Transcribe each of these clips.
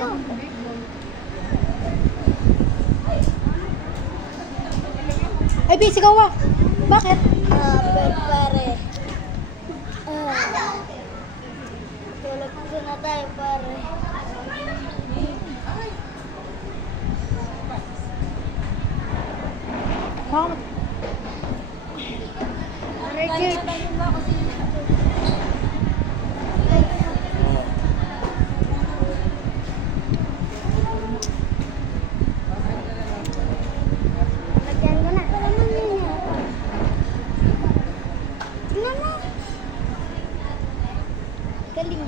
Ay, B, sigaw ka. Bakit? Pare. Tulog ko na tayo, pare. Bakit? Richard. Lagyan ko na. Tingnan mo. Galing.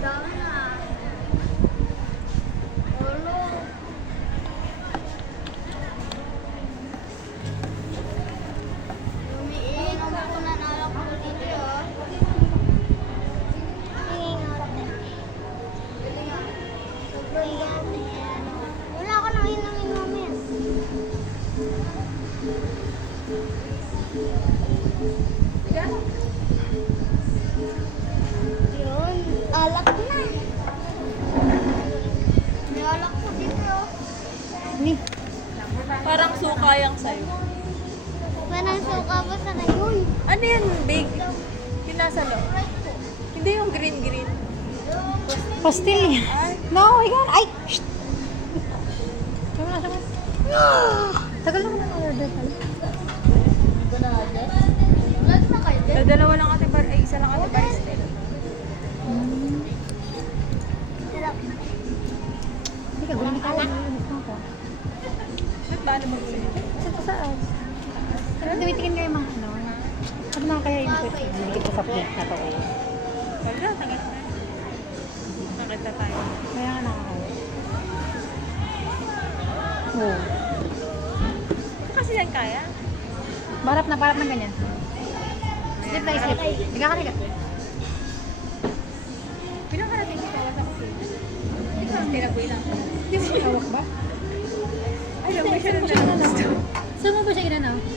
Dami na. Ulo. Umiinom ako na nalak ko dito, oh. Sobrang dami. Wala ka nang inumin, mami. Yun, alak na. May alak ko dito, oh. Ni. Parang suka yung sa'yo. Parang suka ba sa ngayon? Ano yan, big? Yung nasa loob. Hindi yung green-green. Pastil. No, ikaw. Ay! Shh! Sama na, sama. Tagal naman ang order pala. Vlog na kayo din? Dalawa lang ate bar, ay isa lang ate baristel. Hindi ka, gulang ka lang. Gusto ko. Ba't ba ano magsayo? Sa saan? Ano, tumitingin kayo mga ano? Ano mga kaya yung pwede? Hindi ko sa plate na to. Wala, tangit na. Nakita tayo. Kaya nga nakakaya. Oo. Kasi yan kaya. Barap na ganyan. Slip na slip. Higa ka, higa. Pinakarating ko tawa sa kasi. Hindi ko lang tinaboy lang. Hindi mo hawak ba? Ayaw mo siya na lang. Saan mo ba siya inanaw?